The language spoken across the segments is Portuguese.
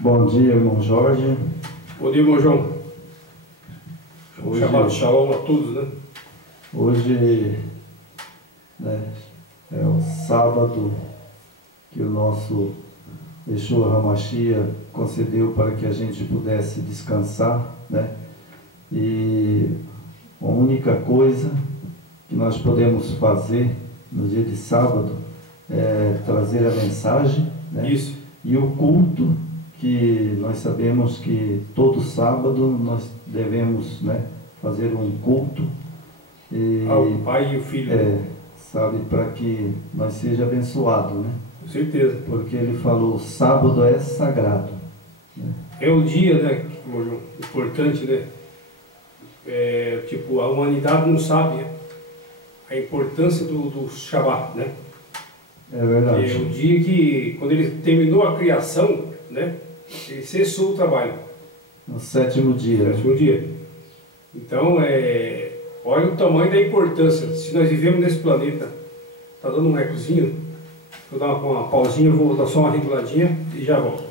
Bom dia, irmão Jorge. Bom dia, irmão João. Shabbat Shalom a todos, né? Hoje, né, é o sábado que o nosso Yeshua HaMashiach concedeu para que a gente pudesse descansar, né? E a única coisa que nós podemos fazer no dia de sábado é trazer a mensagem, né? Isso. E o culto, que nós sabemos que todo sábado nós devemos, né, fazer um culto Ao Pai e o Filho. Sabe, para que nós seja abençoado, né? Com certeza. Porque ele falou, sábado é sagrado, né? É um dia, né, irmão João, importante, né? Tipo, a humanidade não sabe a importância do Shabat, né? É verdade. É o dia que, quando ele terminou a criação, né, ele cessou o trabalho. No sétimo dia. No sétimo dia. Então, olha o tamanho da importância. Se nós vivemos nesse planeta, tá dando um ecozinho, vou dar uma pausinha, vou dar só uma reguladinha e já volto.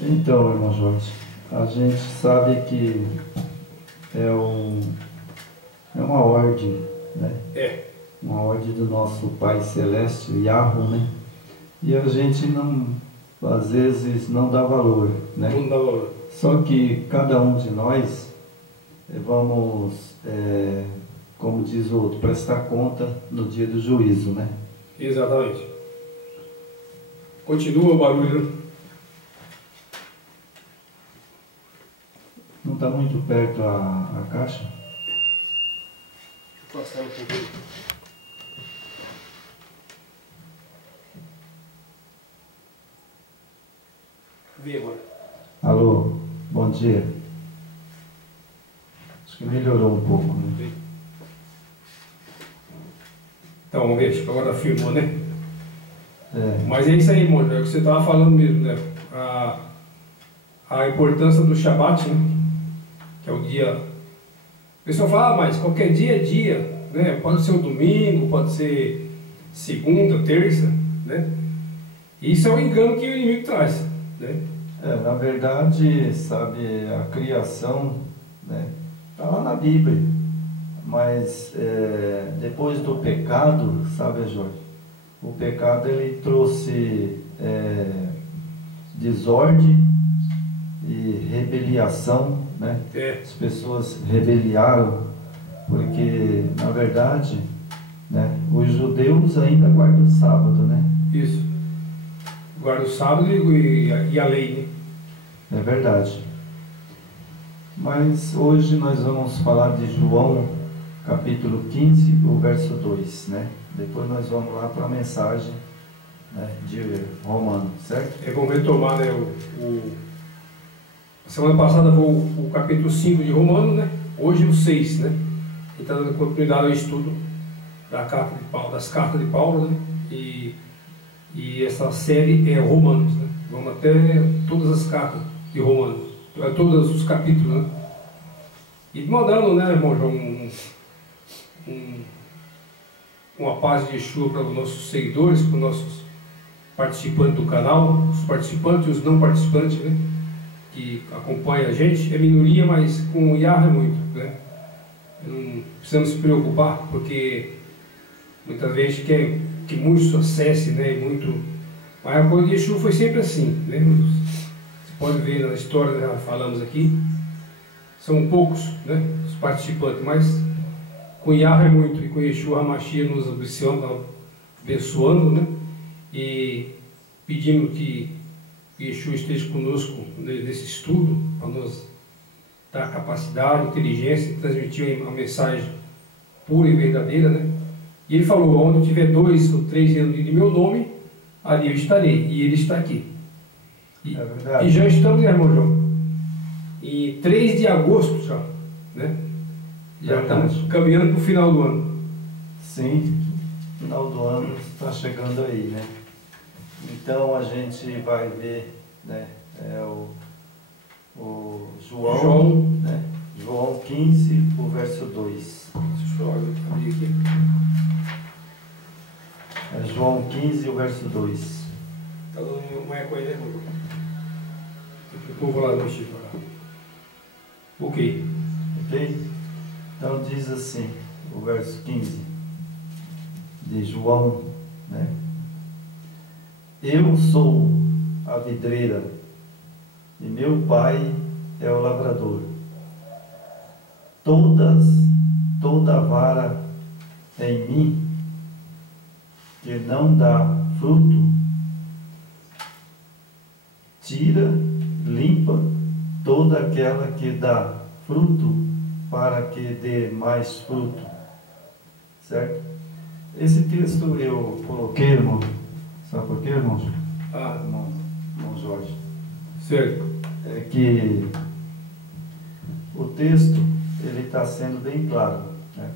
Então, irmão Jorge, a gente sabe que é uma ordem, né? Uma ordem do nosso Pai Celeste, Yahweh, né? E a gente não, às vezes, não dá valor, né? Não dá valor. Só que cada um de nós vamos, como diz o outro, prestar conta no dia do juízo, né? Exatamente. Continua o barulho. Não está muito perto a caixa? Vou passar um pouquinho. Vê agora. Alô, bom dia. Acho que melhorou um pouco, né? Então, vamos ver, acho que agora firmou, né? Mas é isso aí, irmão, é o que você estava falando mesmo, né? A importância do Shabat, né? Que é o dia... O pessoal fala, mas qualquer dia é dia, né? Pode ser o domingo, pode ser segunda, terça, né? Isso é o engano que o inimigo traz, né? Na verdade, sabe, a criação, né, está lá na Bíblia, mas depois do pecado, sabe, Jorge, o pecado ele trouxe desordem e rebeliação, né? As pessoas rebeliaram, porque, na verdade, né, os judeus ainda guardam o sábado, né? Isso. Guarda o sábado e a lei, né? É verdade. Mas hoje nós vamos falar de João, capítulo 15, o verso 2, né? Depois nós vamos lá para a mensagem, né, de Romano, certo? Vamos retomar, né, semana passada foi o capítulo 5 de Romano, né? Hoje o 6, né? E está dando continuidade ao estudo das cartas de Paulo, né? E essa série é Romanos, né? Vamos até todas as cartas de Romanos, todos os capítulos, né? E mandando, né, irmão João, uma paz de Yeshua para os nossos seguidores, para os nossos participantes do canal, os participantes e os não participantes, né, que acompanham a gente. É minoria, mas com o Yahweh é muito, né? Não precisamos se preocupar, porque muitas vezes quer que muitos acessem, né, muito. Mas a coisa de Yeshua foi sempre assim, né? Você pode ver na história, já falamos aqui, são poucos, né, os participantes, mas com Yahweh é muito, e com Yeshua HaMashiach nos abençoando, né? E pedimos que Yeshua esteja conosco nesse estudo, para nos dar capacidade, inteligência, transmitir uma mensagem pura e verdadeira, né? E ele falou, onde tiver 2 ou 3 reunidos de meu nome, ali eu estarei, e ele está aqui. E, É verdade. e já estamos, né, irmão João? Em 3 de agosto já, né? Já Verdade. estamos caminhando para o final do ano. Sim, final do ano está chegando aí, né? Então a gente vai ver, né? O João, né? João 15, o verso 2. Deixa eu abrir aqui. É João 15, o verso 2. Está dando uma eco aí, né, irmão João? Eu vou lá no Chico. Ok. Ok? Então diz assim, o verso 15 de João, né? Eu sou a videira e meu pai é o lavrador. Toda vara em mim que não dá fruto, tira, limpa toda aquela que dá fruto, para que dê mais fruto. Certo? Esse texto eu coloquei, irmão. Sabe por quê, irmão? Irmão Jorge. Certo. É que o texto ele está sendo bem claro, né?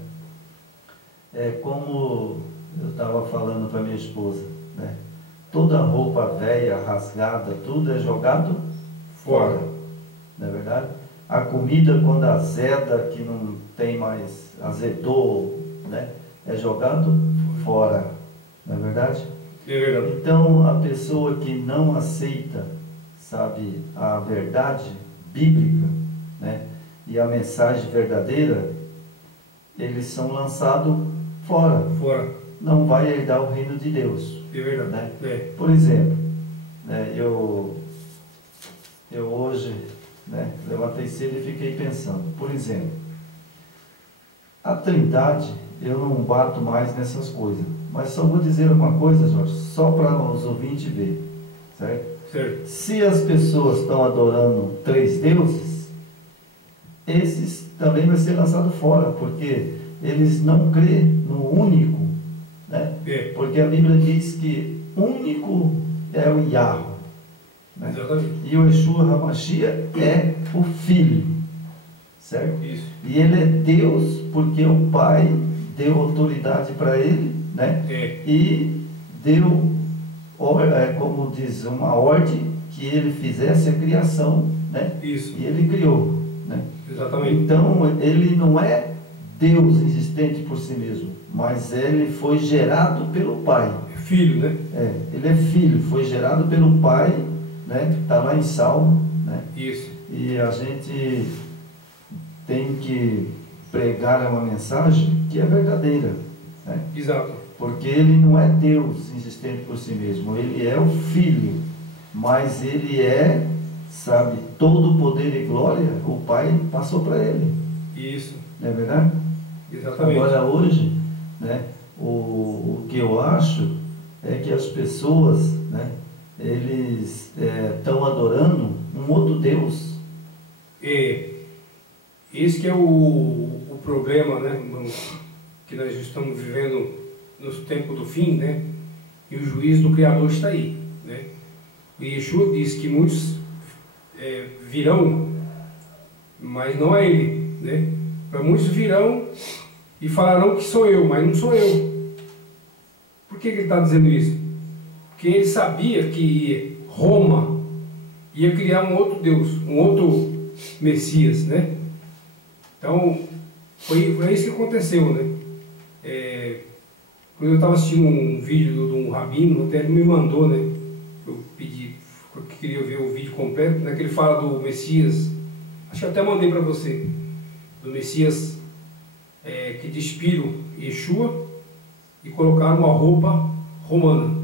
É como eu estava falando para minha esposa, né? Toda roupa velha, rasgada, tudo é jogado fora, não é verdade? A comida quando azeda, que não tem mais, azedou, né? É jogado fora, não é verdade? É verdade. Então a pessoa que não aceita, sabe, a verdade bíblica, né? E a mensagem verdadeira, eles são lançados fora. Não vai herdar o reino de Deus. É verdade. Né? É. Por exemplo, né, eu hoje, né, levantei cedo e fiquei pensando. Por exemplo, a Trindade, eu não bato mais nessas coisas. Mas só vou dizer uma coisa, Jorge, só para os ouvintes verem. Certo? Se as pessoas estão adorando 3 deuses, esses também vai ser lançado fora, porque eles não crêem no único, né? É. Porque a Bíblia diz que único é o Yahweh, né? Exatamente. E o Yeshua HaMashiach é o Filho, certo? Isso. E ele é Deus porque o Pai deu autoridade para ele, né? É. E deu, como diz, uma ordem que ele fizesse a criação, né? Isso. E ele criou, né? Exatamente. Então ele não é Deus existente por si mesmo, mas ele foi gerado pelo Pai. Filho, né? Ele é filho, foi gerado pelo Pai, né? Está lá em Salmo, né? Isso. E a gente tem que pregar uma mensagem que é verdadeira, né? Exato. Porque ele não é Deus existente por si mesmo, ele é o Filho, mas ele é, sabe, todo o poder e glória, o Pai passou para ele. Isso. Não é verdade? Exatamente. Agora hoje, né, o que eu acho é que as pessoas, né, eles estão adorando um outro Deus. Esse que é o problema, né, que nós estamos vivendo nos tempos do fim, né? E o juízo do Criador está aí, né? O Yeshua diz que muitos virão, mas não é ele, né? Para muitos virão e falarão que sou eu, mas não sou eu. Por que ele está dizendo isso? Porque ele sabia que Roma ia criar um outro Deus, um outro Messias, né? Então, foi isso que aconteceu, né? Quando eu estava assistindo um vídeo de um rabino, até ele me mandou, né? Eu pedi, porque queria ver o vídeo completo, né? Que ele fala do Messias, acho que eu até mandei para você, do Messias que despiram Yeshua e colocaram uma roupa romana.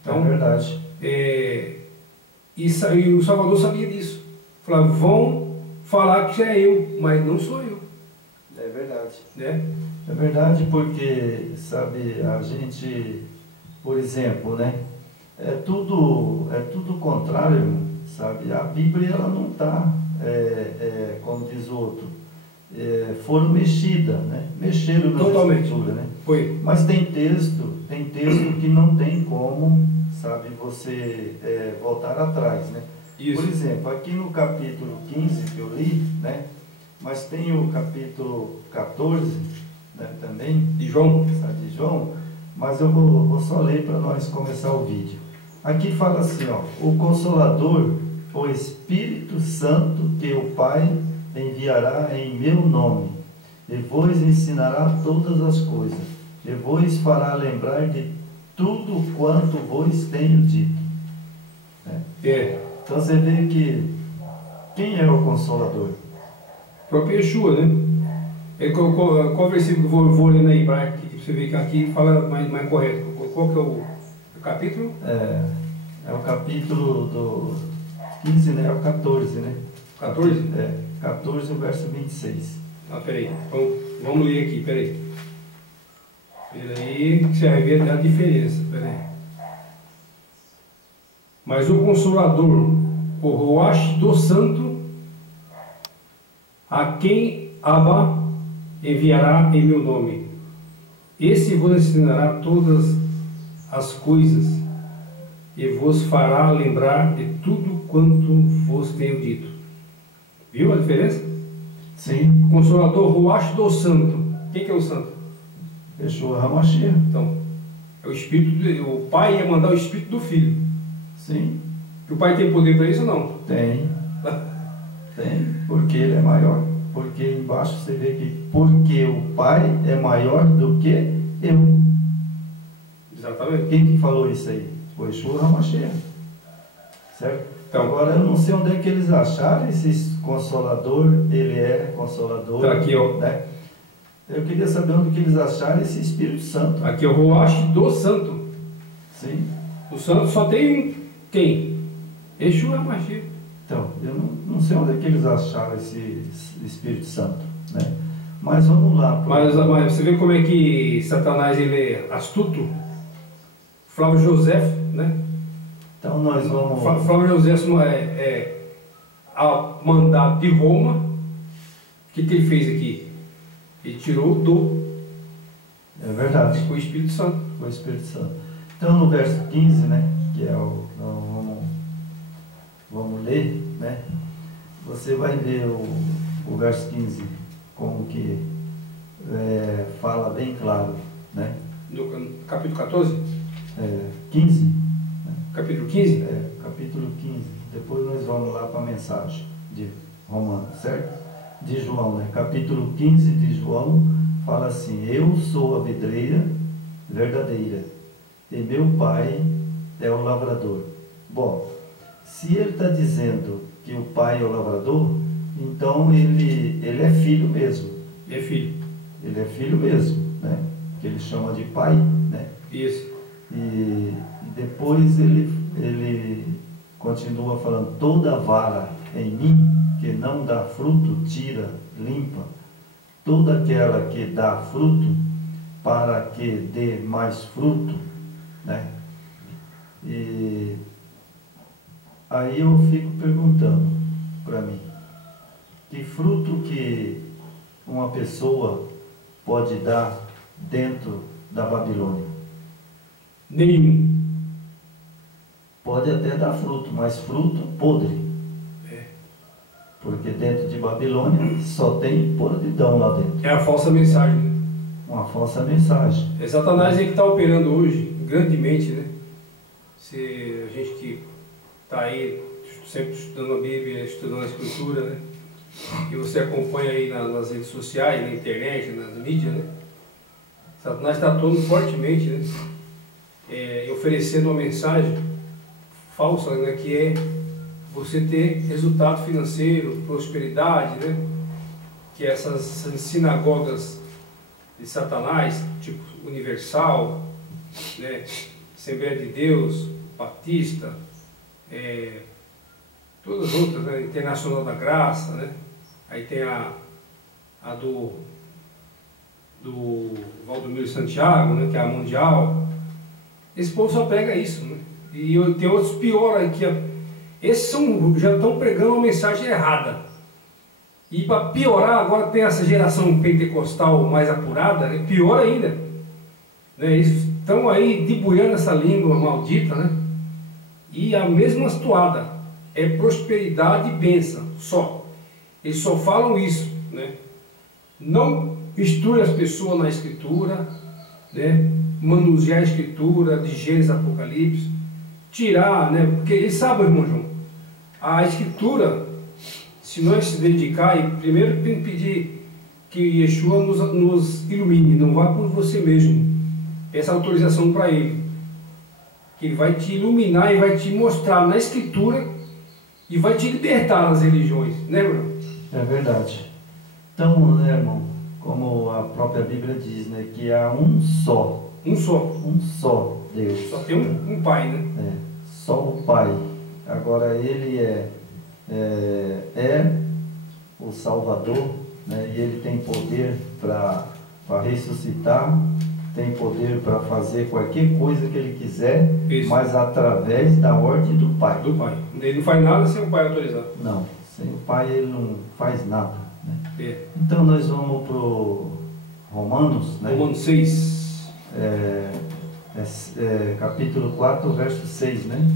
Então, é verdade. E o Salvador sabia disso. Falava, vão falar que é eu, mas não sou eu. É verdade. Né? É verdade, porque, sabe, a gente, por exemplo, né, é tudo contrário, sabe? A Bíblia, ela não está, como diz o outro, foram mexidas, né? Mexeram na Escritura, né? Foi. Mas tem texto que não tem como sabe, você voltar atrás, né? Isso. Por exemplo, aqui no capítulo 15 que eu li, né? Mas tem o capítulo 14, né, também, De João. de João, mas eu vou só ler para nós começar o vídeo. Aqui fala assim, ó, o Consolador, o Espírito Santo que o Pai enviará em meu nome, e vos ensinará todas as coisas, e vos fará lembrar de tudo quanto vos tenho dito. Então você vê que quem é o Consolador? O próprio Yeshua, né? Qual versículo que eu vou ler na hebraica, que você vê que aqui fala mais correto? Qual que é o capítulo? É o capítulo do 15, né? É o 14, né? 14? 14, o verso 26. Peraí. Vamos ler aqui, peraí. Peraí, que você vai ver a diferença, peraí. Mas o Consolador, o Ruach do Santo, a quem Abba enviará em meu nome. Esse vos ensinará todas as coisas e vos fará lembrar de tudo quanto vos tenho dito. Viu a diferença? Sim. Consolador Ruach do Santo. Quem que é o Santo? Yeshua HaMashiach. Então, é o Espírito, o Pai ia mandar o Espírito do Filho. Sim. Que o Pai tem poder para isso ou não? Tem, porque ele é maior. Porque embaixo você vê que porque o Pai é maior do que eu. Exatamente. Quem que falou isso aí? Foi Yeshua HaMashiach. Certo? Então, agora eu não sei onde é que eles acharam esse Consolador, ele é Consolador. Tá aqui, ó. Né? Eu queria saber onde que eles acharam esse Espírito Santo. Aqui é o Ruach do Santo. Sim. O Santo só tem quem? Yeshua HaMashiach. Então, eu não sei onde é que eles acharam esse Espírito Santo, né? Mas vamos lá. Mas você vê como é que Satanás ele é astuto? Flávio José, né? Então nós vamos... Flávio José a mandado de Roma. O que ele fez aqui? Ele tirou do... É verdade. O Espírito Santo. O Espírito Santo. Então no verso 15, né? Que é o... Vamos ler, né? Você vai ver o verso 15, como que fala bem claro, né? No capítulo 14? 15. Né? Capítulo 15? Capítulo 15. Depois nós vamos lá para a mensagem de Romanos, certo? De João, né? Capítulo 15 de João fala assim: eu sou a videira verdadeira e meu pai é o lavrador. Bom, se ele está dizendo que o pai é o lavrador, então ele é filho mesmo. Ele é filho. Ele é filho mesmo, né? Que ele chama de pai, né? Isso. E depois ele continua falando: toda vara em mim que não dá fruto, tira, limpa. Toda aquela que dá fruto, para que dê mais fruto, né? E aí eu fico perguntando para mim, que fruto que uma pessoa pode dar dentro da Babilônia? Nenhum. Pode até dar fruto, mas fruto podre. Porque dentro de Babilônia só tem podridão lá dentro. É a falsa mensagem, né? Uma falsa mensagem. É Satanás que está operando hoje, grandemente, né? Se a gente que está aí sempre estudando a Bíblia, estudando a Escritura, né? E você acompanha aí nas redes sociais, na internet, nas mídias, né? Satanás está atuando fortemente, né? Oferecendo uma mensagem falsa, né? Que é você ter resultado financeiro, prosperidade, né? Que essas sinagogas de Satanás, tipo Universal, né? Assembleia de Deus, Batista, todas as outras, né? Internacional da Graça, né? Aí tem a do Valdomiro Santiago, né? Que é a Mundial. Esse povo só pega isso, né? E tem outros pior aí, que esses já estão pregando uma mensagem errada. E para piorar, agora tem essa geração pentecostal mais apurada, né? Pior ainda. Né? Eles estão aí debuiando essa língua maldita, né? E a mesma toada é prosperidade e bênção, só. Eles só falam isso, né? Não instrui as pessoas na Escritura, né? Manusear a Escritura de Gênesis, Apocalipse, tirar, né? Porque eles sabem, irmão João, a Escritura, se nós se dedicar, e primeiro tem que pedir que Yeshua nos ilumine, não vá por você mesmo, essa autorização para Ele, que Ele vai te iluminar e vai te mostrar na Escritura e vai te libertar das religiões, né, irmão? É verdade. Então, né, irmão, como a própria Bíblia diz, né, que há um só Deus. Só tem um Pai, né? É, só o Pai. Agora Ele é o Salvador, né, e Ele tem poder para ressuscitar, tem poder para fazer qualquer coisa que Ele quiser, Isso. Mas através da ordem do Pai. Do Pai. Ele não faz nada sem o Pai autorizar. Não, sem o Pai Ele não faz nada, né? É. Então nós vamos para o Romanos, né? Romanos 6. Capítulo 4, verso 6, né?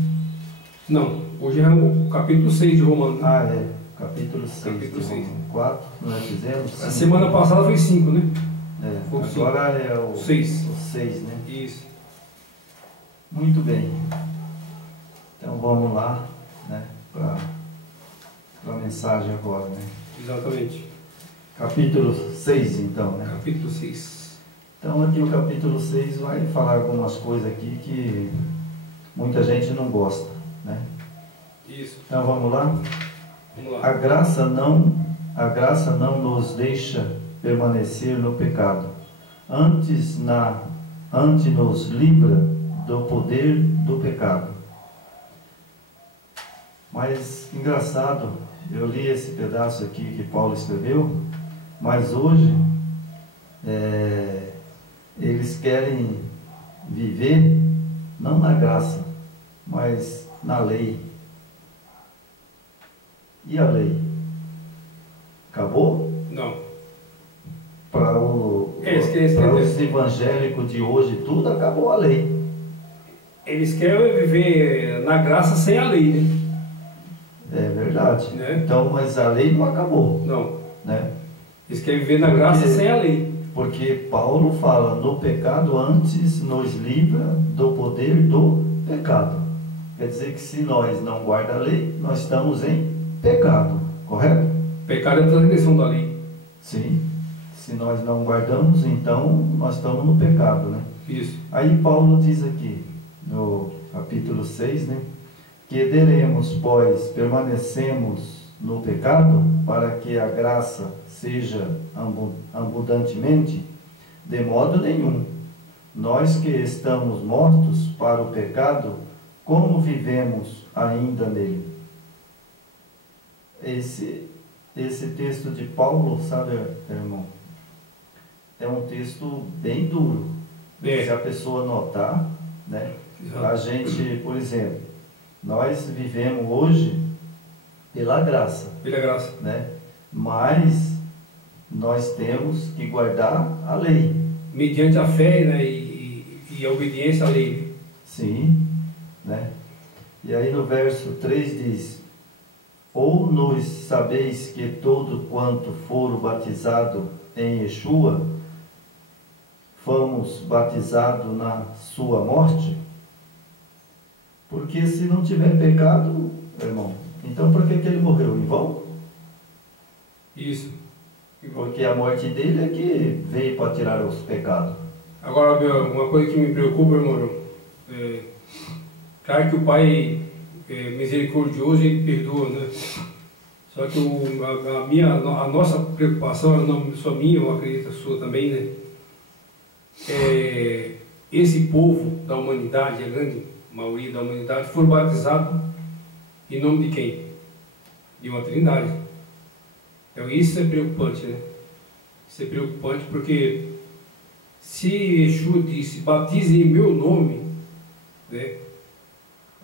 Não, hoje é o capítulo 6 de Romanos. Ah, capítulo 6 Capítulo de 6. Romanos 4, nós fizemos. A semana passada foi 5, né? Foi Agora é o 6. O 6, né? Isso. Muito bem. Então vamos lá, né? Para a mensagem agora, né? Exatamente. Capítulo 6, então, né? Capítulo 6. Então aqui o capítulo 6 vai falar algumas coisas aqui que muita gente não gosta, né? Isso. Então vamos lá? Vamos lá. A graça não nos deixa permanecer no pecado. Antes nos livra do poder do pecado. Mas engraçado, eu li esse pedaço aqui que Paulo escreveu, mas hoje eles querem viver não na graça, mas na lei. E a lei? Acabou? Não. Para os evangélicos de hoje, tudo acabou a lei. Eles querem viver na graça sem a lei, né? É verdade. Né? Então, mas a lei não acabou. Não. Né? Eles querem viver na graça sem a lei. Porque Paulo fala, no pecado antes nos livra do poder do pecado. Quer dizer que se nós não guardamos a lei, nós estamos em pecado, correto? Pecado é a transgressão da lei. Sim. Se nós não guardamos, então nós estamos no pecado, né? Isso. Aí Paulo diz aqui, no capítulo 6, né? Que deremos, pois, permanecemos no pecado, para que a graça seja abundantemente? De modo nenhum. Nós que estamos mortos para o pecado, como vivemos ainda nele? Esse texto de Paulo, sabe, irmão, é um texto bem duro. Se a pessoa notar, né? A gente, por exemplo, nós vivemos hoje pela graça. Pela graça. Né? Mas nós temos que guardar a lei. Mediante a fé, né, e a obediência à lei. Sim. Né? E aí no verso 3 diz: ou nos sabeis que todo quanto foram batizado em Yeshua, fomos batizados na sua morte? Porque se não tiver pecado, irmão, então por que ele morreu? Em vão? Isso. Porque a morte dele é que veio para tirar os pecados. Agora, uma coisa que me preocupa, irmão, claro que o Pai é misericordioso e ele perdoa, né? Só que a nossa preocupação, não só minha, eu acredito a sua também, né? Esse povo da humanidade, a grande maioria da humanidade, foram batizados em nome de quem? De uma trindade. Então isso é preocupante, né? Isso é preocupante porque se Yeshua disse, batize em meu nome, né?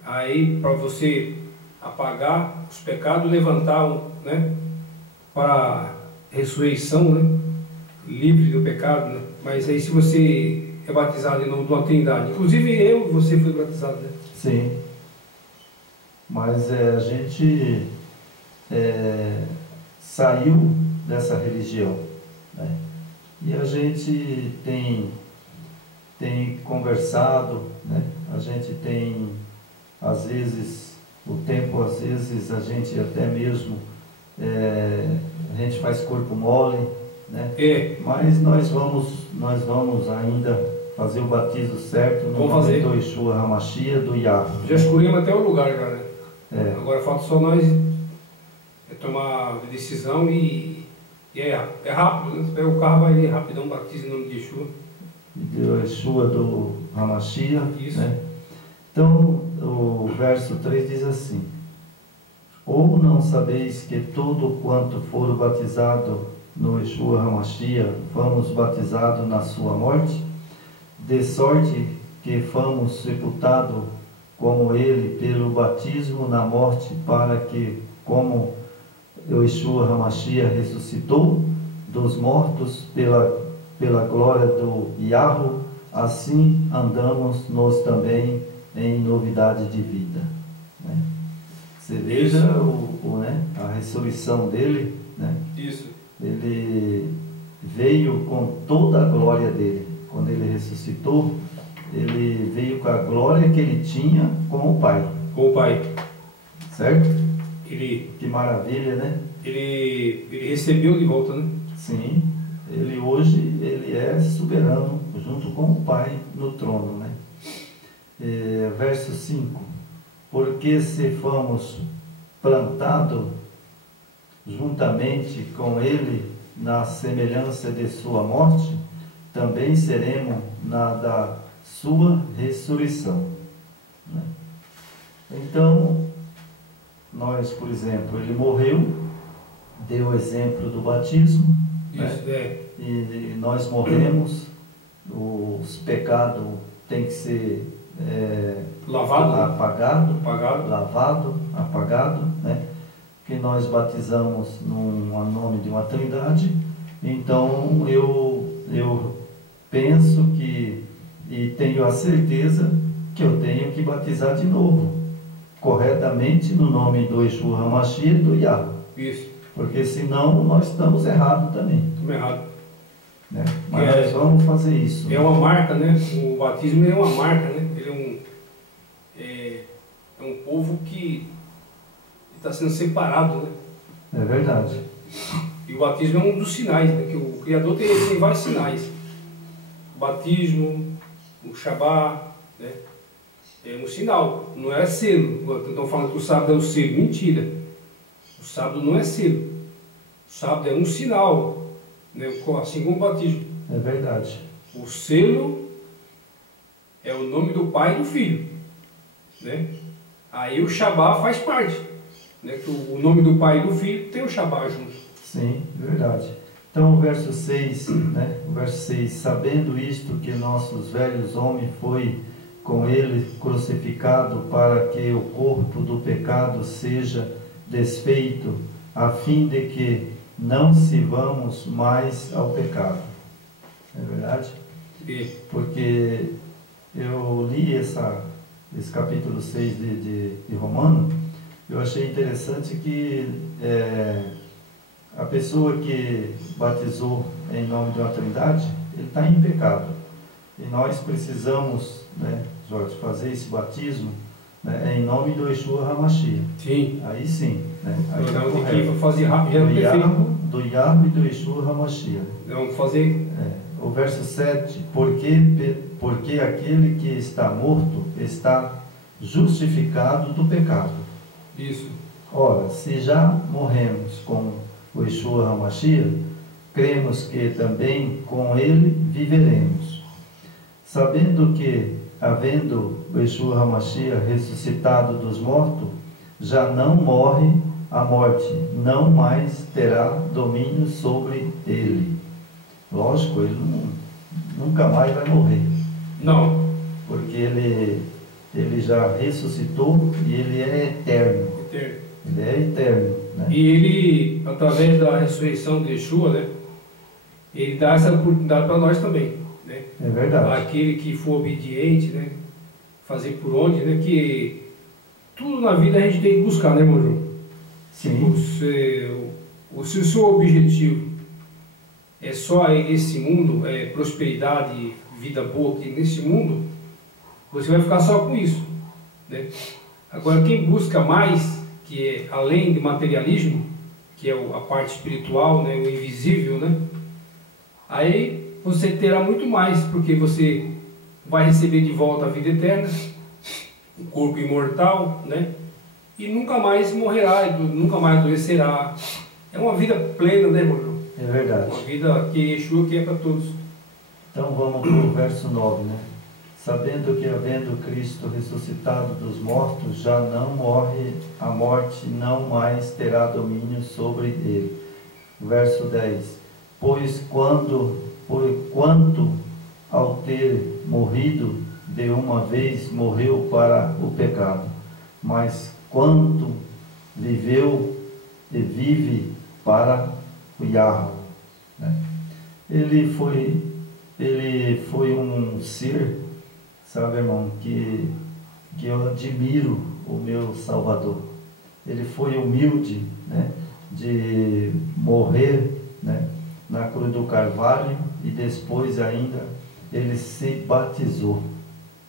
Aí para você apagar os pecados, levantar, né? Para a ressurreição, né? Livre do pecado, né? Mas aí se você é batizado em nome de uma trindade, inclusive eu e você foi batizado, né? Sim. Mas a gente saiu dessa religião, né? E a gente tem conversado, né? A gente tem, às vezes, o tempo, às vezes, a gente até mesmo, a gente faz corpo mole, né? Mas nós vamos ainda fazer o batismo certo no nome do Yeshua HaMashiach, do Yahweh. Já escolhemos até o lugar, já, né? Agora falta só nós tomar a decisão e é rápido, né? Você pega o carro, vai ali rapidão, batiza em nome de Yeshua. Do Yeshua do HaMashiach. Isso. Né? Então, o verso 3 diz assim: ou não sabeis que todo quanto for batizado no Yeshua HaMashiach, fomos batizados na sua morte? De sorte que fomos sepultados como ele pelo batismo na morte, para que, como o Yeshua HaMashiach ressuscitou dos mortos pela glória do Yahweh, assim andamos nós também em novidade de vida. Né? Você veja a ressurreição dele, né? Isso. Ele veio com toda a glória dele. Quando ele ressuscitou, ele veio com a glória que ele tinha com o Pai. Com o Pai. Certo? Que maravilha, né? Ele recebeu de volta, né? Sim. Hoje ele é soberano, junto com o Pai no trono, né? Verso 5. Porque se fomos plantados juntamente com ele na semelhança de sua morte, também seremos na da sua ressurreição. Né? Então, nós, por exemplo, ele morreu, deu o exemplo do batismo. Isso, né? E nós morremos, os pecados têm que ser apagado, lavado, apagado, né? Que nós batizamos no nome de uma Trindade. Então eu penso que, e tenho a certeza que eu tenho que batizar de novo, corretamente, no nome do Yeshua HaMashiach e do Yahweh. Isso. Porque senão nós estamos errados também. Estamos errados. Né? Mas nós vamos fazer isso. É uma marca, né? O batismo é uma marca, né? Ele é um povo que está sendo separado, né? É verdade. E o batismo é um dos sinais, né? Que o Criador tem vários sinais. O batismo, o Shabá, né? É um sinal, não é selo. Estão falando que o sábado é o selo. Mentira. O sábado não é selo. O sábado é um sinal, né? Assim como o batismo. É verdade. O selo é o nome do Pai e do Filho, né? Aí o Shabá faz parte, né? Que o nome do Pai e do Filho tem o Shabá junto. Sim, verdade. Então o verso 6, né? O verso 6, sabendo isto, que nossos velhos homens foi com ele crucificado, para que o corpo do pecado seja desfeito, a fim de que não sirvamos mais ao pecado. É verdade? Porque eu li esse capítulo 6 de Romano, eu achei interessante que a pessoa que batizou em nome de uma Trindade, ele está em pecado. E nós precisamos, né, Jorge, fazer esse batismo, né, em nome do Yeshua HaMashiach. Sim. Aí sim. Né, aí então tem que fazer rápido. Do Yahweh e do Yeshua HaMashiach. Vamos fazer. O verso 7, porque aquele que está morto está justificado do pecado. Isso. Ora, se já morremos com o Yeshua HaMashiach, cremos que também com ele viveremos. Sabendo que, havendo o Yeshua HaMashiach ressuscitado dos mortos, já não morre, a morte não mais terá domínio sobre ele. Lógico, ele nunca mais vai morrer. Não. Porque ele já ressuscitou e ele é eterno. Ele é eterno. Né? E ele, através da ressurreição de Yeshua, né, ele dá essa oportunidade para nós também. Né? É verdade. Aquele que for obediente, né, fazer por onde, né, que tudo na vida a gente tem que buscar, né, irmão João? Sim. Se o seu objetivo é só esse mundo, é prosperidade, vida boa aqui nesse mundo, você vai ficar só com isso, né? Agora, quem busca mais, que é além de materialismo, que é a parte espiritual, né, o invisível, né? Aí você terá muito mais, porque você vai receber de volta a vida eterna, o corpo imortal, né? E nunca mais morrerá, nunca mais adoecerá. É uma vida plena, né, irmão? É verdade. Uma vida que Yeshua quer para todos. Então vamos para o verso 9, né? Sabendo que, havendo Cristo ressuscitado dos mortos, já não morre, a morte não mais terá domínio sobre ele. Verso 10. Pois quanto ao ter morrido de uma vez, morreu para o pecado, mas quanto viveu e vive para o Yahweh, né? Ele foi um ser, sabe, irmão, que eu admiro o meu Salvador. Ele foi humilde, né, de morrer, né, na cruz do Carvalho, e depois ainda ele se batizou.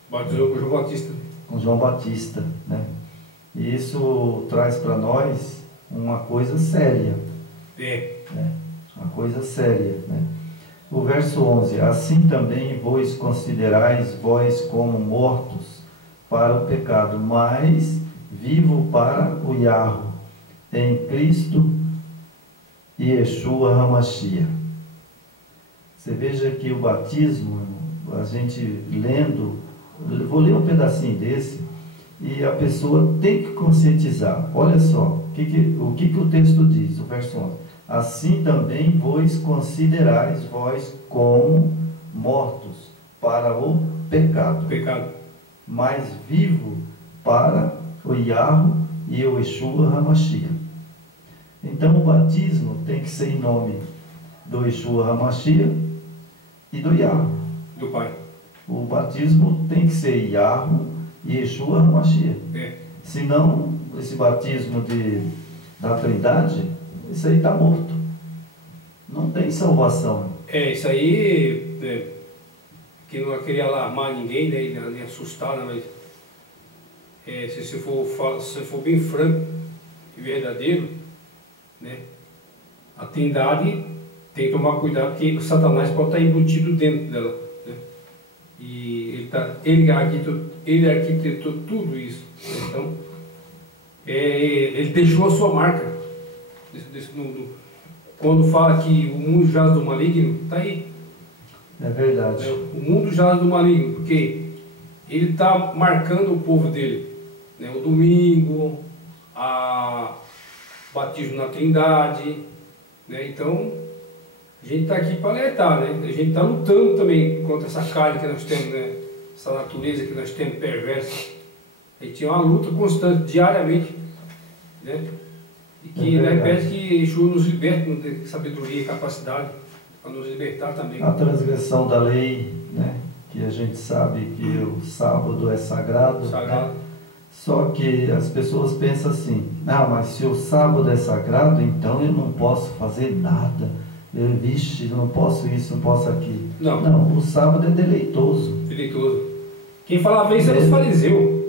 Batizou com João Batista. Com João Batista, né? E isso traz para nós uma coisa séria. Né? Uma coisa séria, né? O verso 11: assim também vos considerais vós como mortos para o pecado, mas vivo para o Yahweh, em Cristo e Yeshua HaMashiach. Você veja que o batismo, a gente lendo, eu vou ler um pedacinho desse, e a pessoa tem que conscientizar. Olha só, o que o texto diz, o verso 11: assim também vos considerais vós como mortos para o pecado, mas vivo para o Yahweh e o Yeshua HaMashiach. Então o batismo tem que ser em nome do Yeshua HaMashiach e do Yahweh, do Pai. O batismo tem que ser Yahweh e Yeshua HaMashiach. Senão, esse batismo da Trindade, isso aí está morto. Não tem salvação. Isso aí, que não queria alarmar ninguém, né, nem assustar, né, mas se você for bem franco e verdadeiro, né, a Trindade tem que tomar cuidado, porque o Satanás pode estar embutido dentro dela, né? E ele arquitetou tudo isso, né? Então ele deixou a sua marca quando fala que o mundo jaz do maligno, está aí. É verdade. O mundo jaz do maligno, porque ele está marcando o povo dele, né? O domingo, o batismo na Trindade, né? Então a gente está aqui para alertar, né? A gente está lutando também contra essa carne que nós temos, né? Essa natureza que nós temos perversa. A gente tem uma luta constante, diariamente, né? E que pede que Yeshua nos liberte, nos dê sabedoria e capacidade para nos libertar também. A transgressão da lei, né? Que a gente sabe que o sábado é sagrado. Né? Só que as pessoas pensam assim: mas se o sábado é sagrado, então eu não posso fazer nada. Vixe, não posso isso, não posso aquilo. Não, o sábado é deleitoso. Deleitoso. Quem falava isso era os fariseus.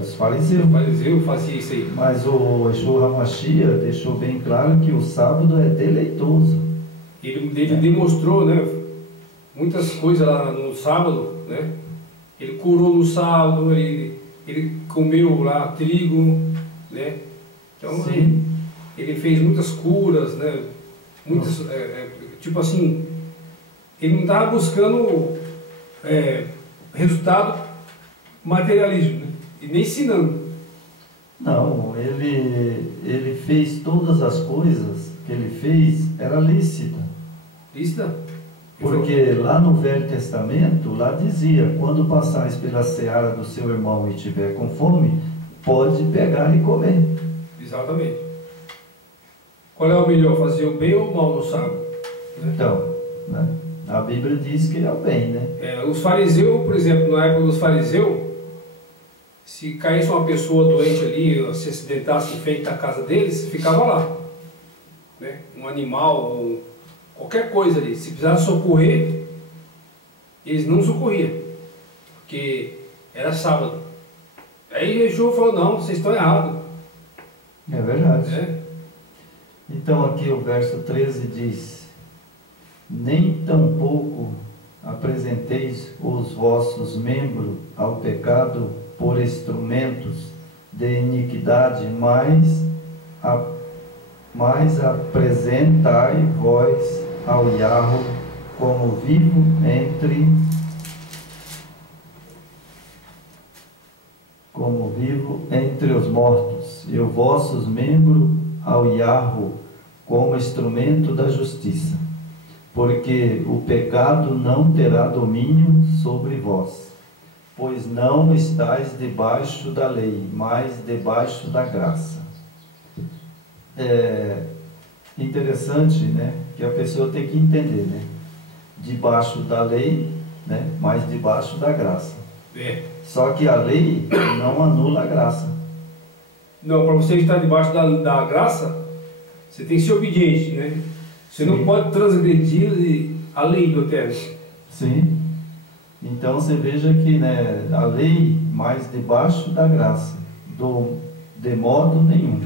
Os fariseus. O fariseu fazia isso aí. Mas o Yeshua HaMashiach deixou bem claro que o sábado é deleitoso. Ele demonstrou, né, muitas coisas lá no sábado, né? Ele curou no sábado, ele comeu lá trigo, né? Então ele fez muitas curas, né? Muitas, tipo assim, ele não estava buscando resultado materialismo, né? E nem ensinando. Não, ele fez todas as coisas que ele fez, era lícita. Lícita? Porque lá no Velho Testamento, lá dizia: quando passares pela seara do seu irmão e tiver com fome, pode pegar e comer. Exatamente. Qual é o melhor, fazer o bem ou o mal no sábado? Né? Então, né? A Bíblia diz que é o bem, né? Os fariseus, por exemplo, na época dos fariseus, Se caísse uma pessoa doente ali, se acidentasse em frente da casa deles, ficava lá, né? Um animal, ou qualquer coisa ali. Se precisasse socorrer, eles não socorriam, porque era sábado. Aí Yeshua falou, não, vocês estão errados. É verdade. Então aqui o verso 13 diz: nem tampouco apresenteis os vossos membros ao pecado por instrumentos de iniquidade, mas apresentai vós ao Yahweh como vivo entre os mortos, e os vossos membros ao Yahweh como instrumento da justiça, porque o pecado não terá domínio sobre vós, pois não estáis debaixo da lei, mas debaixo da graça. É interessante, né, que a pessoa tem que entender, né, debaixo da lei, né, mas debaixo da graça. Só que a lei não anula a graça. Não, para você estar debaixo da graça, você tem que ser obediente, né? Você não pode transgredir a lei do Eterno. Sim. Então você veja que, né, a lei, mas debaixo da graça, de modo nenhum.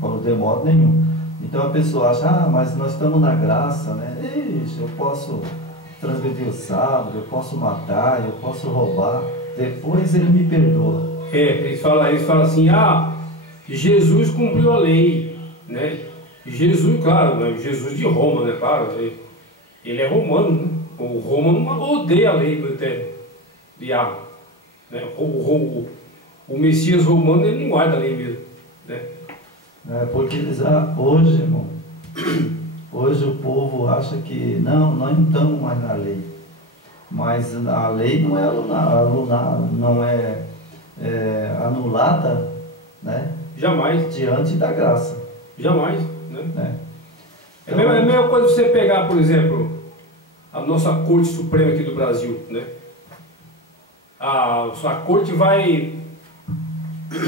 Paulo de modo nenhum. Então a pessoa acha, mas nós estamos na graça, né? Ixi, eu posso transgredir o sábado, eu posso matar, eu posso roubar, depois ele me perdoa. Eles falam assim, Jesus cumpriu a lei, né? Jesus, claro, né? Jesus de Roma, né? Claro, ele é romano, né? O romano odeia a lei do Eterno, de Yahweh, né? O Messias romano, ele não guarda a lei mesmo, né? Porque eles, hoje, irmão, hoje o povo acha que nós não estamos mais na lei, mas a lei não é anulada, né? Jamais. Diante da graça. Jamais, né? Então, é a mesma coisa você pegar, por exemplo, a nossa Corte Suprema aqui do Brasil, né? A Corte vai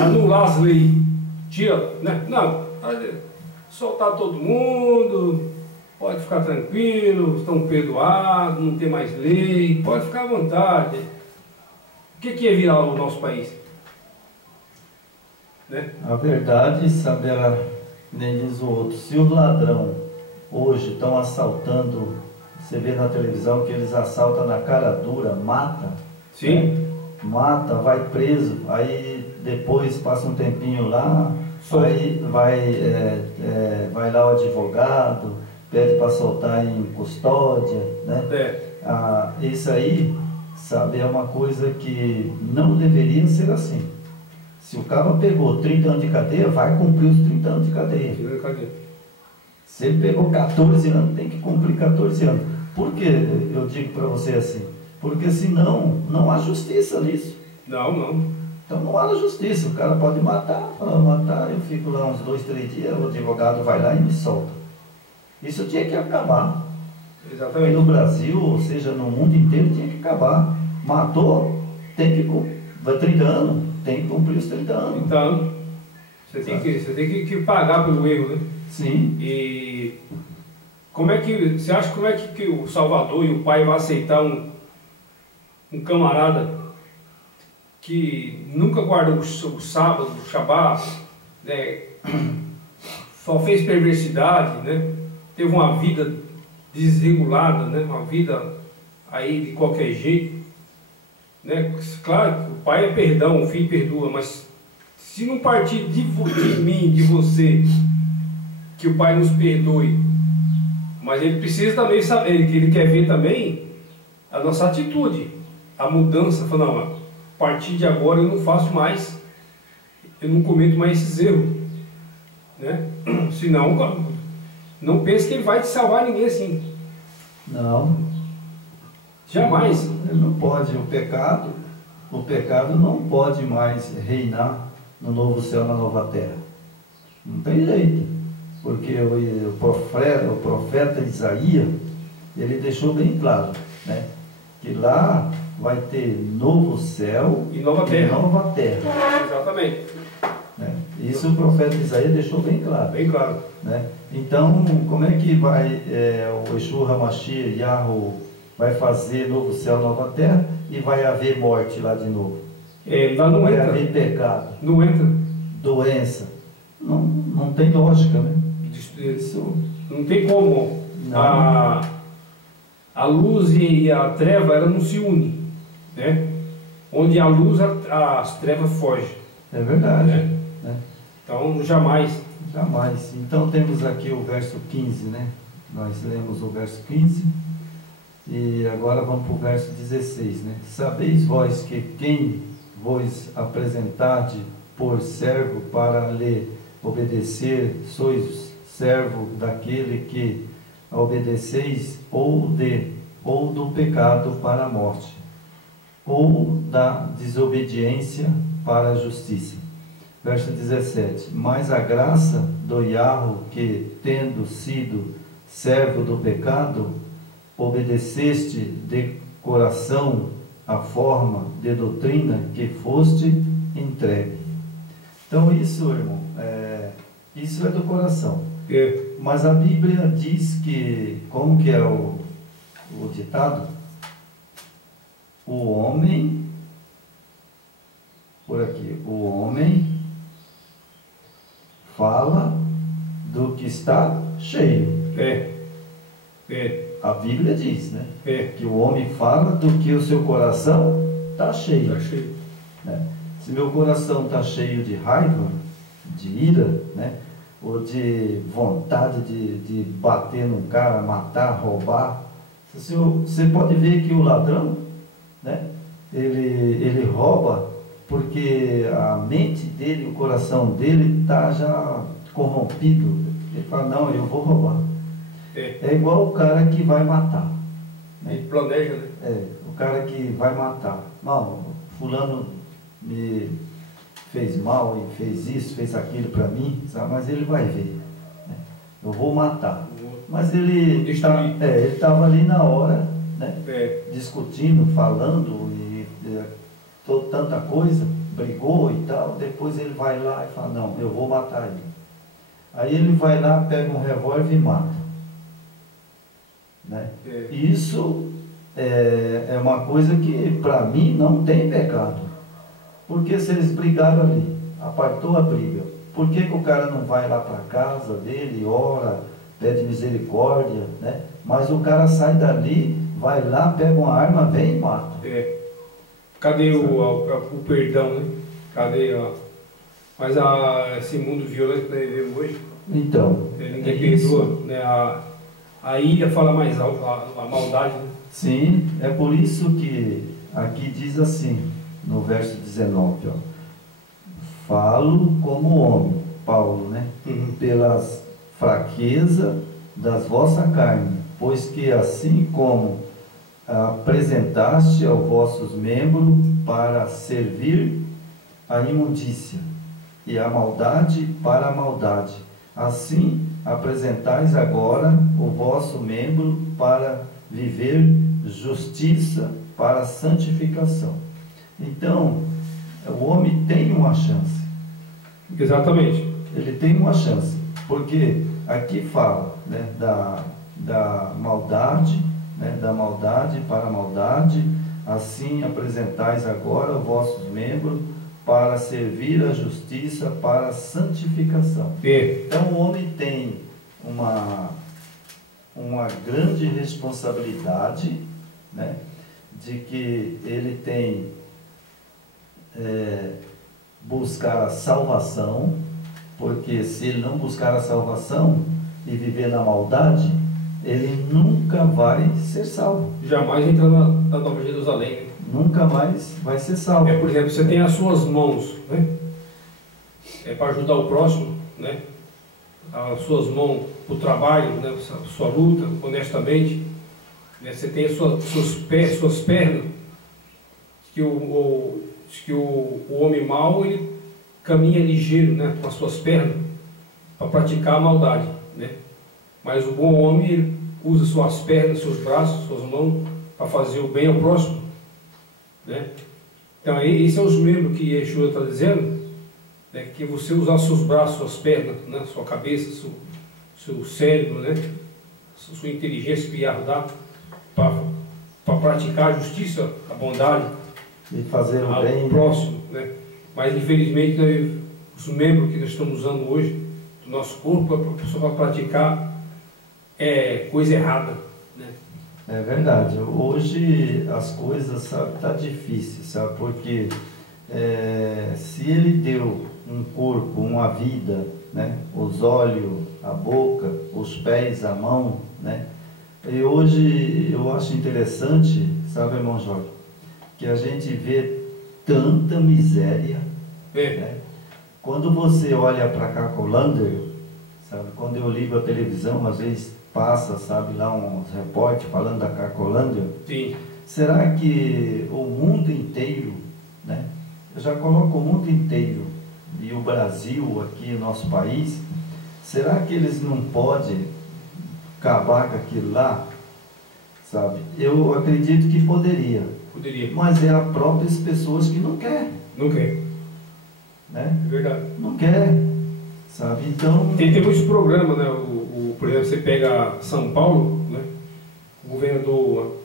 anular as leis, tira, né? Não, soltar todo mundo, pode ficar tranquilo, estão perdoados, não tem mais lei, pode ficar à vontade. O que ia virar o nosso país? Né? A verdade saberá, nem diz o outro. Se os ladrão hoje estão assaltando, você vê na televisão que eles assaltam na cara dura, mata. Sim. Né? Mata, vai preso, aí depois passa um tempinho lá, aí vai lá o advogado, pede para soltar em custódia, né? Isso aí, sabe, é uma coisa que não deveria ser assim. Se o cara pegou 30 anos de cadeia, vai cumprir os 30 anos de cadeia. Se ele pegou 14 anos, tem que cumprir 14 anos. Por que eu digo para você assim? Porque senão não há justiça nisso. Não. Então não há justiça. O cara pode matar, eu fico lá uns 2, 3 dias, o advogado vai lá e me solta. Isso tinha que acabar. Exatamente. No Brasil, ou seja, no mundo inteiro, tinha que acabar. Matou, tem que cumprir. Vai 30 anos, tem que cumprir os 30 anos. Então, você tem que pagar pelo erro, né? Sim. E você acha como é que o Salvador e o Pai vão aceitar um camarada que nunca guardou o sábado, o Shabbat, né? Só fez perversidade, né? Teve uma vida desregulada, né? Uma vida aí de qualquer jeito, né? Claro que o Pai é perdão, o Filho perdoa, mas se não partir de mim, de você, que o Pai nos perdoe, mas ele precisa também saber, que ele quer ver também a nossa atitude, a mudança. Falar, não, a partir de agora eu não faço mais, eu não cometo mais esses erros, né? Senão, não pense que ele vai te salvar ninguém assim. Não. Jamais. Ele não pode. O pecado não pode mais reinar no novo céu, na nova terra. Não tem jeito. Porque o profeta Isaías, ele deixou bem claro, né, que lá vai ter novo céu e nova terra. Nova terra. Exatamente. Né? Isso o profeta Isaías deixou bem claro. Bem claro. Né? Então, como é que vai o Yeshua HaMashiach, Yahweh, vai fazer novo céu, nova terra, e vai haver morte lá de novo? Lá não vai entra. haver pecado. Não entra. Doença. Não tem lógica, né? Isso não tem como. Não. A luz e a treva, ela não se unem, né? Onde a luz, as trevas fogem. É verdade. Né? Né? Então, jamais. Jamais. Então, temos aqui o verso 15, né? Nós lemos o verso 15 e agora vamos para o verso 16, né? Sabeis vós que quem vos apresentarde por servo para lhe obedecer, sois servo daquele que obedeceis ou do pecado para a morte, ou da desobediência para a justiça. Verso 17. Mas a graça do Yahweh, que tendo sido servo do pecado, obedeceste de coração a forma de doutrina que foste entregue. Então isso, irmão, isso é do coração. Mas a Bíblia diz que, como que é o ditado? O homem, por aqui, o homem fala do que está cheio. A Bíblia diz, né? Que o homem fala do que o seu coração está cheio. Está cheio. Né? Se meu coração está cheio de raiva, de ira, né? Ou de vontade de bater num cara, matar, roubar, você pode ver que o ladrão, né? Ele rouba porque a mente dele, o coração dele está já corrompido. Ele fala, não, eu vou roubar. É igual o cara que vai matar. Né? Ele planeja, né? O cara que vai matar. Não, fulano me fez mal e fez isso, fez aquilo para mim, sabe? Mas ele vai ver. Né? Eu vou matar. Mas ele estava ali na hora, né? Discutindo, falando tanta coisa, brigou e tal. Depois ele vai lá e fala, não, eu vou matar ele. Aí ele vai lá, pega um revólver e mata. Né? Isso é uma coisa que para mim não tem pecado. Porque se eles brigaram ali, apartou a briga, por que o cara não vai lá para casa dele, ora, pede misericórdia, né? Mas o cara sai dali, vai lá, pega uma arma, vem e mata. Cadê o perdão, né? Cadê mas esse mundo violento que nós vivemos hoje? Então, ninguém perdoa, né? A ira fala mais alto, a maldade, né? Sim, é por isso que aqui diz assim, no verso 19, ó, falo como homem, Paulo, né? Pelas fraqueza das vossas carnes, pois que assim como apresentaste aos vossos membros para servir a imundícia e a maldade para a maldade, assim apresentais agora o vosso membro para viver justiça para a santificação. Então, o homem tem uma chance. Exatamente. Ele tem uma chance, porque aqui fala, né, da maldade, né, da maldade para a maldade, assim apresentais agora os vossos membros para servir a justiça para a santificação. Então o homem tem uma grande responsabilidade, né, de que ele tem buscar a salvação, porque se ele não buscar a salvação e viver na maldade, ele nunca vai ser salvo. Jamais entrar na Nova Jerusalém. Nunca mais vai ser salvo. Por exemplo, você tem as suas mãos, né? Para ajudar o próximo, né? As suas mãos para o trabalho, né? A sua luta, honestamente. Né? Você tem as suas pernas, que o homem mau, ele caminha ligeiro, né? Com as suas pernas, para praticar a maldade, né? Mas o bom homem, ele usa suas pernas, seus braços, suas mãos, para fazer o bem ao próximo, né? Então, esses são os membros que Yeshua está dizendo, né? Que você usar seus braços, suas pernas, né? Sua cabeça, seu cérebro, né? Sua inteligência que Yahweh dá para praticar a justiça, a bondade e fazer o bem ao próximo, né? Mas infelizmente os membros que nós estamos usando hoje do nosso corpo a pessoa para praticar coisa errada, né? É verdade. Hoje as coisas, sabe, tá difícil, sabe? Porque se ele deu um corpo, uma vida, né? Os olhos, a boca, os pés, a mão, né? E hoje eu acho interessante, sabe, irmão Jorge, que a gente vê tanta miséria, né? Quando você olha para Cacolândia, sabe, quando eu ligo a televisão, às vezes passa, sabe, lá uns repórteres falando da Cacolândia. Sim. Será que o mundo inteiro, né? Eu já coloco o mundo inteiro e o Brasil aqui, o nosso país, será que eles não podem acabar com aquilo lá? Sabe? Eu acredito que poderia. Mas é as próprias pessoas que não querem. Não quer. Né? É verdade. Não quer. Sabe? Então... Tem muitos programas, né? Por exemplo, você pega São Paulo, né? O governador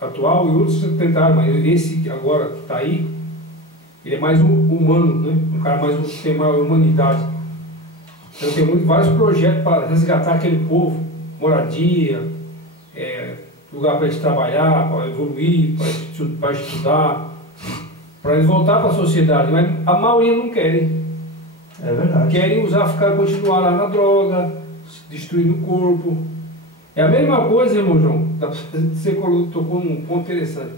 atual e outros tentaram, mas esse que agora que está aí, ele é mais humano, né? Um cara tem mais humanidade. Então tem vários projetos para resgatar aquele povo, moradia, lugar para eles trabalhar, para evoluir, para estudar, para eles voltar para a sociedade, mas a maioria não querem. É verdade. Querem continuar lá na droga, destruindo o corpo. É a mesma coisa, irmão João, você tocou num ponto interessante.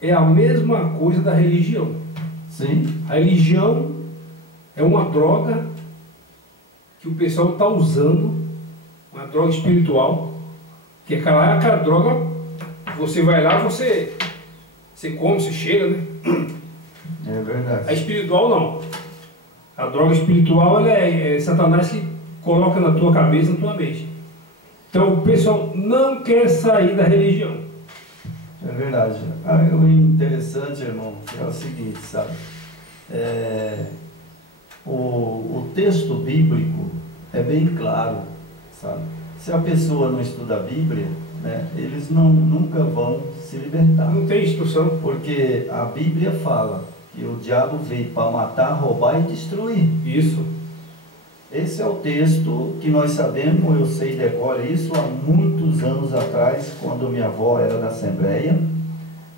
É a mesma coisa da religião. Sim. A religião é uma droga que o pessoal está usando, uma droga espiritual, que aquela droga, você vai lá, você come, você cheira, né? É verdade. A espiritual não. A droga espiritual ela é Satanás que coloca na tua cabeça, na tua mente. Então o pessoal não quer sair da religião. É verdade. O interessante, irmão, é o seguinte, sabe? O texto bíblico é bem claro, sabe? Se a pessoa não estuda a Bíblia, né, eles nunca vão se libertar. Não tem instrução. Porque a Bíblia fala que o diabo veio para matar, roubar e destruir. Isso. Esse é o texto que nós sabemos, eu sei decora isso há muitos anos atrás, quando minha avó era da Assembleia,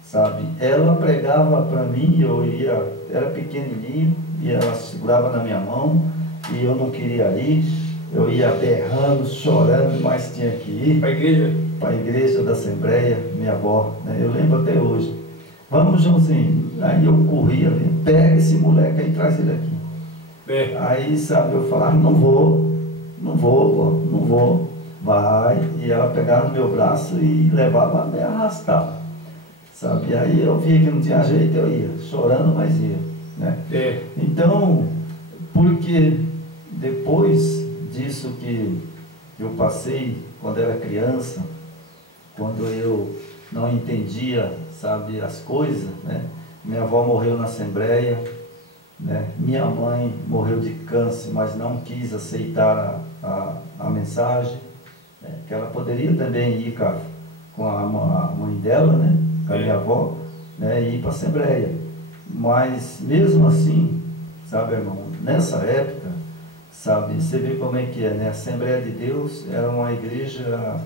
sabe? Ela pregava para mim, era pequenininho, e ela segurava na minha mão, e eu não queria ir, eu ia berrando, chorando, mas tinha que ir. Para a igreja? Para a igreja da Assembleia, minha avó, né? Eu lembro até hoje. Vamos, Joãozinho. Aí eu corria ali, pega esse moleque aí, traz ele aqui. Aí, sabe, eu falava, não vou, vai. E ela pegava no meu braço e levava, me arrastava, sabe? E aí eu via que não tinha jeito, eu ia, chorando, mas ia, né? Então, porque depois disso que eu passei quando era criança, quando eu não entendia, sabe, as coisas, né? Minha avó morreu na Assembleia, né? Minha mãe morreu de câncer, mas não quis aceitar a mensagem, né? Que ela poderia também ir com a mãe dela, né? Com a minha avó, né? E ir para a Assembleia. Mas mesmo assim, sabe, irmão, nessa época, sabe, você vê como é que é, né? A Assembleia de Deus era uma igreja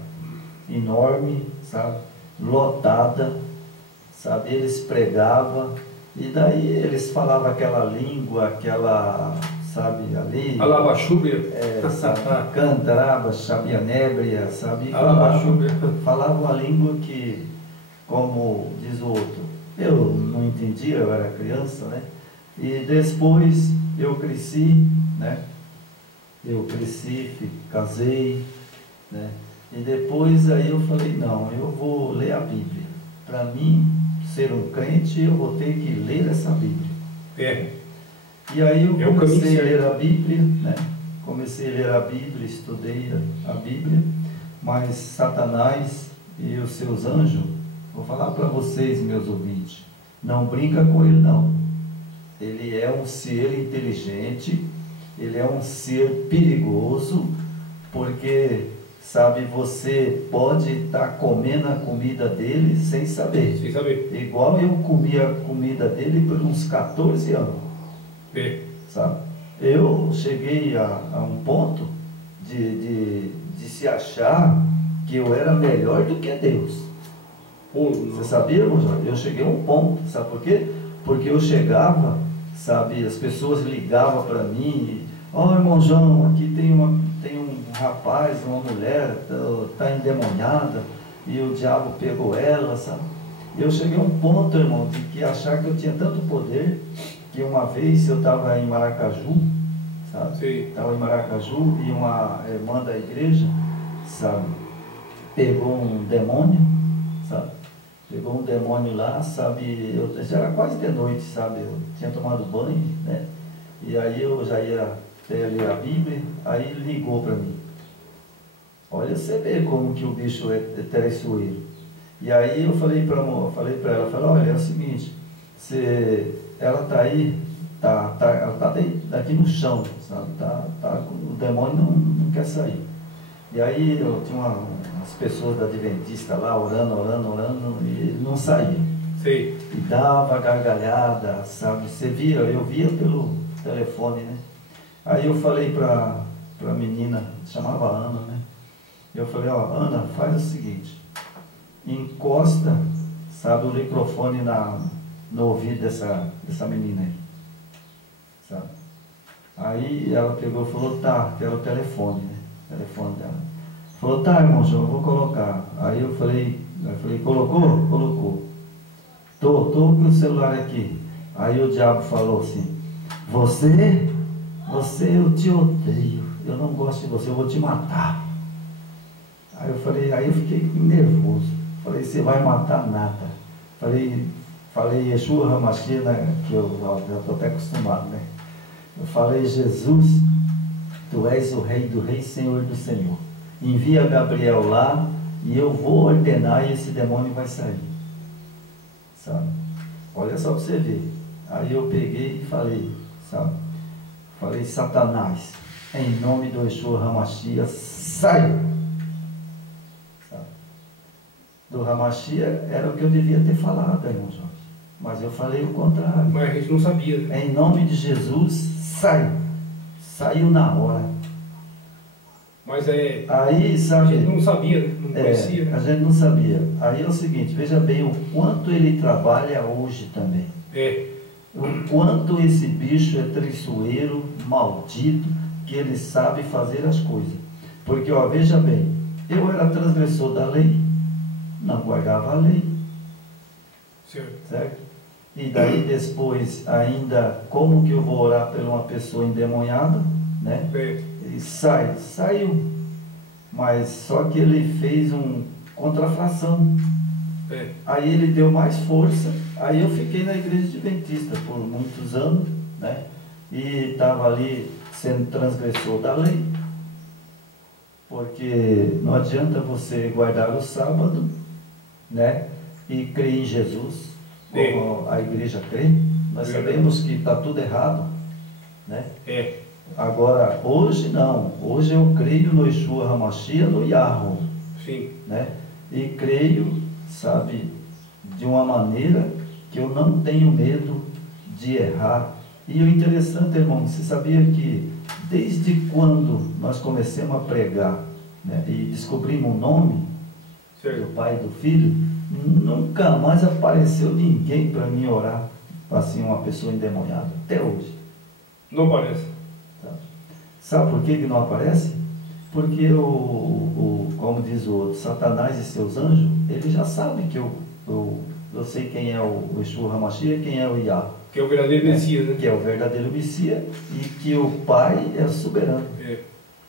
enorme, sabe, lotada, sabe, eles pregavam, e daí eles falavam aquela língua, sabe, ali... Alabaxúbia. Sabe, Cantaraba, Xabianébria, sabe, falavam uma língua que, como diz o outro, eu não entendia, eu era criança, né, e depois eu cresci, né, casei, né, e depois aí eu falei, não, eu vou ler a Bíblia. Para mim, ser um crente, eu vou ter que ler essa Bíblia. E aí eu comecei a ler a Bíblia, né? Comecei a ler a Bíblia, estudei a Bíblia, mas Satanás e os seus anjos, vou falar para vocês, meus ouvintes, não brinca com ele não. Ele é um ser inteligente, ele é um ser perigoso, porque, sabe, você pode estar comendo a comida dele sem saber. Sem saber. Igual eu comi a comida dele por uns 14 anos. Sabe? Eu cheguei a um ponto de se achar que eu era melhor do que Deus. Você sabia, irmão Jorge? Eu cheguei a um ponto, sabe por quê? Porque eu chegava, sabe, as pessoas ligavam para mim, ó, irmão João, aqui tem um rapaz, uma mulher, tá endemoniada, e o diabo pegou ela, sabe? Eu cheguei a um ponto, irmão, de que achar que eu tinha tanto poder, que uma vez eu estava em Maracaju, sabe? Estava em Maracaju e uma irmã da igreja, sabe, pegou um demônio, sabe? Pegou um demônio lá, sabe? Já era quase de noite, sabe? Eu tinha tomado banho, né? E aí eu já ia ler a Bíblia, aí ligou para mim. Olha, você vê como que o bicho é traiçoeiro. E aí eu falei para ela, olha, é o seguinte, ela está aí, ela está aqui no chão, sabe? O demônio não quer sair. E aí eu tinha umas pessoas da Adventista lá orando, e ele não saía. Sim. E dava gargalhada, sabe? Eu via pelo telefone, né? Aí eu falei para a menina, chamava Ana, né? Eu falei, ó, Ana, faz o seguinte, encosta, sabe, o microfone no ouvido dessa menina aí, sabe? Aí ela pegou e falou, tá, quero o telefone, né? O telefone dela. Falou, tá, irmão João, eu vou colocar. Aí eu falei, colocou? Colocou. Tô com o celular aqui. Aí o diabo falou assim, você, eu te odeio, eu não gosto de você, eu vou te matar. Aí eu fiquei nervoso. Falei, você vai matar nada. Falei Yeshua Hamashia, né, que eu já estou até acostumado, né? Eu falei, Jesus, tu és o Rei do Rei, Senhor do Senhor. Envia Gabriel lá e eu vou ordenar e esse demônio vai sair. Sabe? Olha só para você ver. Aí eu peguei e falei, sabe? Falei, Satanás, em nome do Yeshua Hamashia, sai! Do Hamashia era o que eu devia ter falado, irmão Jorge. Mas eu falei o contrário. Mas a gente não sabia, né? Em nome de Jesus, sai! Saiu na hora. Mas aí, sabe, a gente não sabia, né? Não conhecia, né? A gente não sabia. Aí é o seguinte, veja bem o quanto ele trabalha hoje também. O quanto esse bicho é traiçoeiro, maldito, que ele sabe fazer as coisas. Porque, ó, veja bem, eu era transgressor da lei, não guardava a lei, certo? E daí depois ainda, como que eu vou orar por uma pessoa endemoniada, né? E saiu, mas só que ele fez uma contrafração, aí ele deu mais força, aí eu fiquei na igreja adventista por muitos anos, né? E estava ali sendo transgressor da lei, porque não adianta você guardar o sábado, né, e crer em Jesus, como a igreja crê. Nós sabemos que está tudo errado, né? Agora, hoje não. Hoje eu creio no Yeshua Hamashia, no Yahweh. Sim. Né? E creio, sabe, de uma maneira que eu não tenho medo de errar. E o interessante, irmão, você sabia que desde quando nós começamos a pregar, né, e descobrimos o nome do Pai e do Filho, nunca mais apareceu ninguém para mim orar assim, uma pessoa endemoniada, até hoje. Não aparece. Sabe por que não aparece? Porque como diz o outro, Satanás e seus anjos, ele já sabe que eu sei quem é o Yeshua Hamashia e quem é o Yah. Que é o verdadeiro Messias, né? Que é o verdadeiro Messias e que o Pai é soberano.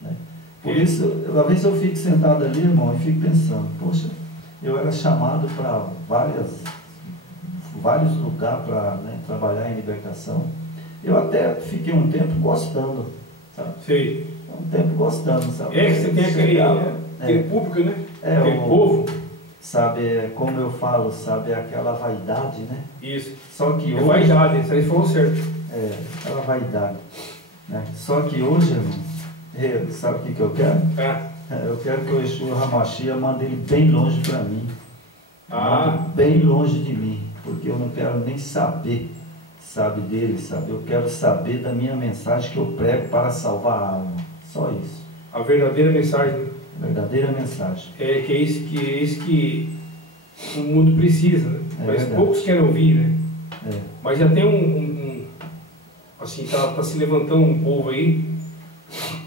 Né? Por isso, uma vez eu fico sentado ali, irmão, e fico pensando, poxa, eu era chamado para vários lugares para, né, trabalhar em libertação. Eu até fiquei um tempo gostando, sabe? Sei. Um tempo gostando, sabe? Que você tem aquele público, né? Aquele povo. sabe, como eu falo, sabe, aquela vaidade, né? Isso. Só que hoje... vaidade, isso aí falou certo. Aquela vaidade, né? Só que hoje, irmão, sabe o que eu quero? Eu quero que o Yeshua HaMashiach mande ele bem longe para mim. Mande bem longe de mim, porque eu não quero nem saber, sabe, dele, sabe? Eu quero saber da minha mensagem que eu prego para salvar a alma. Só isso. A verdadeira mensagem. A verdadeira mensagem. É isso que o mundo precisa, né? Mas verdade. Poucos querem ouvir, né? Mas já tem assim, tá se levantando um povo aí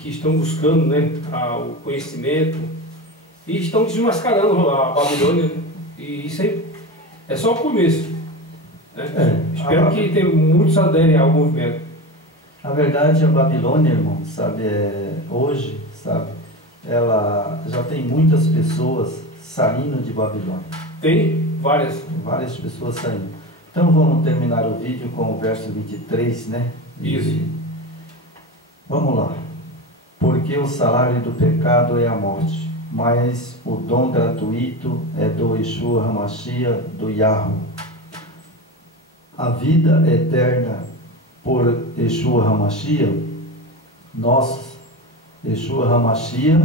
que estão buscando, né, o conhecimento e estão desmascarando a Babilônia, né? E isso aí é só o começo, né? Espero que tenha muitos aderem ao movimento. Na verdade, a Babilônia, irmão, sabe, hoje, sabe, ela já tem muitas pessoas saindo de Babilônia. Tem várias. Várias pessoas saindo. Então vamos terminar o vídeo com o verso 23, né? Isso. Vamos lá. Porque o salário do pecado é a morte, mas o dom gratuito é do Yeshua HaMashiach, do Yahweh. A vida eterna por Yeshua HaMashiach, nós, Yeshua HaMashiach,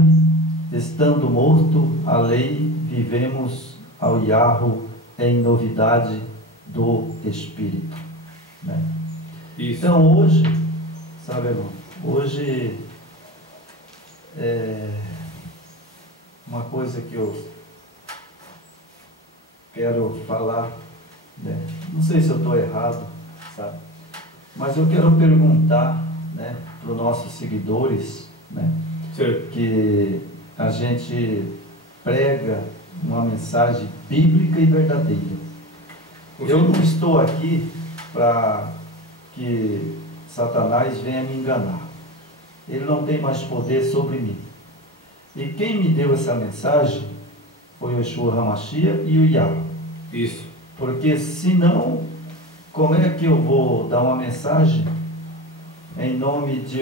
estando morto à lei, vivemos ao Yahweh em novidade do Espírito, né? Isso. Então hoje, sabe, irmão, hoje uma coisa que eu quero falar, né? Não sei se eu estou errado, sabe? Mas eu quero perguntar, né, para os nossos seguidores, né, que a gente prega uma mensagem bíblica e verdadeira. Eu não estou aqui para que Satanás venha me enganar. Ele não tem mais poder sobre mim. E quem me deu essa mensagem foi o Yeshua HaMashiach e o Yahweh. Isso. Porque senão, como é que eu vou dar uma mensagem em nome de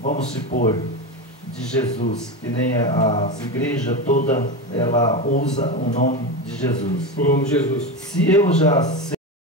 vamos supor, de Jesus, que nem as igrejas toda ela usa o nome de Jesus. O nome de Jesus. Se eu já sei